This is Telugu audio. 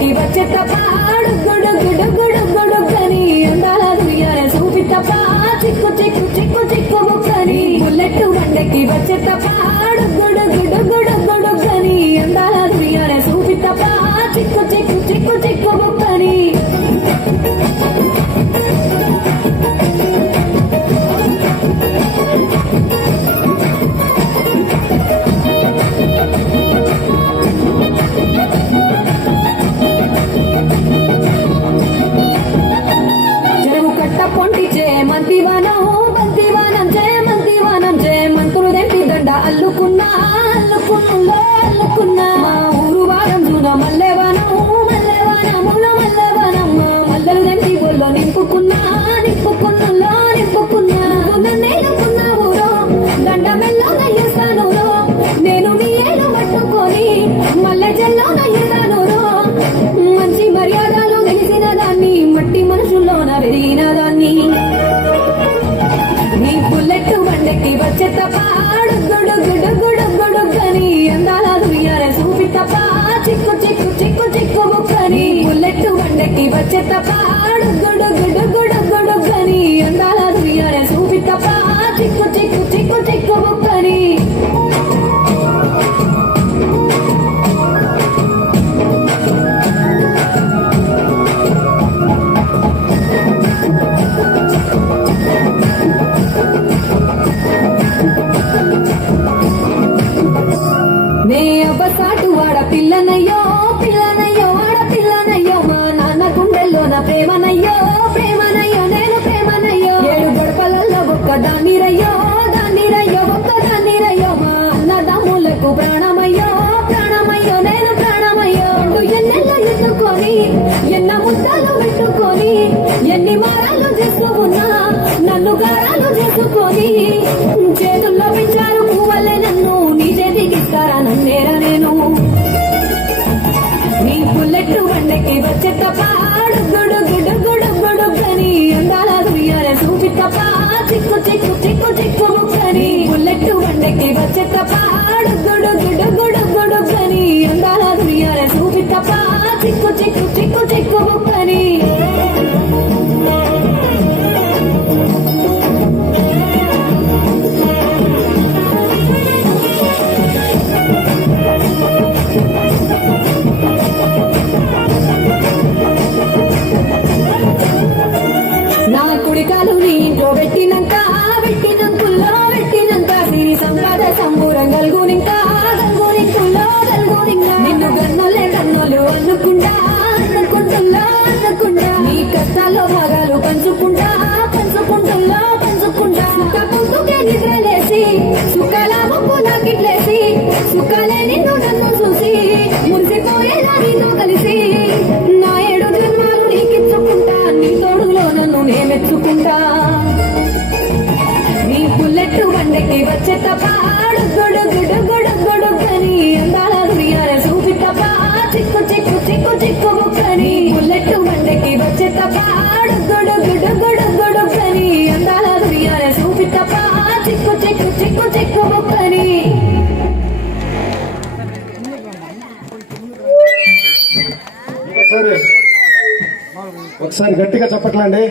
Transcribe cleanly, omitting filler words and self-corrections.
బండకి వచ్చే తప్ప గుడు గుడు గుడు గుడుగని అందాల దుయ్యాల చూపి తప్ప చిక్కు చిక్కు చిక్కు చిక్కు ముక్కని బుల్లెట్ బండకి వచ్చే తప్ప గుడు గుడు గుడు గుడుగని అందాల దుయ్యాల చూపి తప్ప చిక్కు చిక్కు చిక్కు చిక్కు ముక్కని అల్లుకున్నా అల్లుకున్నా అల్లుకున్నా మా ఊరు వారం చూడ మల్లెవానం మల్లెవానముల మల్లెవానం మల్లెలు దండి ఒళ్ళో నింపుకున్నా నింపుకున్నులో నింపుకున్నా నేనుకున్నా ఊరో గంట మెల్లో నయ్యేస్తాను నేను నీ ఏలు పట్టుకొని మల్లె చెల్లో నయ్యేదాను మంచి మర్యాదలు తెలిసిన దాన్ని మట్టి మనుషుల్లోన పెరిగిన దాన్ని నీ బుల్లెట్ బండకి వచ్చే తప్ప గుడు గుడు గుడు గుడుగని అందాల దుయ్యాల చూపి తప్ప చిక్కు చిక్కు చిక్కు చిక్కు ముక్కని బుల్లెట్ బండకి వచ్చే తప్ప గుడు గుడు గుడు గుడుగని అందాల దుయ్యాల చూపి తప్ప చిక్కు చిక్కు చిక్కు చిక్కు ముక్కని సాటు వాడ పిల్లనయ్యో పిల్లనయ్యో వాడ పిల్లనయ్యో మా నాన్న గుండెల్లో నా ప్రేమనయ్యో ప్రేమనయ్యో నేను ప్రేమనయ్యో ఏడు గడపలలో ఒక్క దాన్నిరయ్యో దాన్నిరయ్యో ఒక్క దాన్నిరయ్యో మా అన్నదమ్ములకు ప్రాణమయ్యో ప్రాణమయ్యో నేను ప్రాణమయ్యో ఎన్నెల్లో ఎత్తుకొని ఎన్న ముద్దలు పెట్టుకొని ఎన్ని మారాలు చేస్తూ ఉన్నా నన్ను గారాలు చేసుకొని చేతుల్లో పెంచారు పువ్వలే నన్ను నీ చేతికిస్తారా నన్నేరా నేను నీ బుల్లెట్ బండకి వచ్చే తప్ప గుడు గుడు గుడు గుడుగని అందాల దుయ్యాల చూపి తప్ప చిక్కు చిక్కు చిక్కు చిక్కు ముక్కని బుల్లెట్ బండకి వచ్చే తప్ప గుడు గుడు గుడు గుడుగని అందాల దుయ్యాల చూపి తప్ప చిక్కు చిక్కు చిక్కు చిక్కు ముక్కని కుడికాలు నీ ఇంట్లో పెట్టినాక పెట్టినంకుల్లో పెట్టినాక సిరి సంపాద సంబూరం గల్గునింకా గల్గునింకుల్లో గల్గునింకా నిన్ను గన్నోలే గన్నోలు అనుకుంటా అనుకుంటుల్లో అనుకుంటా నీ కష్టాల్లో భాగాలు పంచుకుంటా పంచుకుంటుల్లో పంచుకుంటా సుఖ పొందుకే నిద్రలేసి సుఖాల ముప్పు నాకిట్లేసి సుఖాలే నిన్ను నన్ను చూసి మురిసిపోయేలా నీతో కలిసి నా 7 జన్మాలు నీకిచ్చుకుంటా నీ తోడులో నన్ను నేమెచ్చుకుంటా నీ బుల్లెట్ బండకి వచ్చే తప్ప గుడు గుడు గుడు గుడుగని అందాల దుయ్యాల చూపి తప్ప చిక్కు చిక్కు చిక్కు చిక్కు ముక్కని బుల్లెట్ బండకి వచ్చే తప్ప గుడు గుడు గుడు గుడుగని అందాల దుయ్యాల చూపి తప్ప చిక్కు చిక్కు చిక్కు చిక్కు ముక్కని ఒకసారి గట్టిగా చెప్పట్లండి.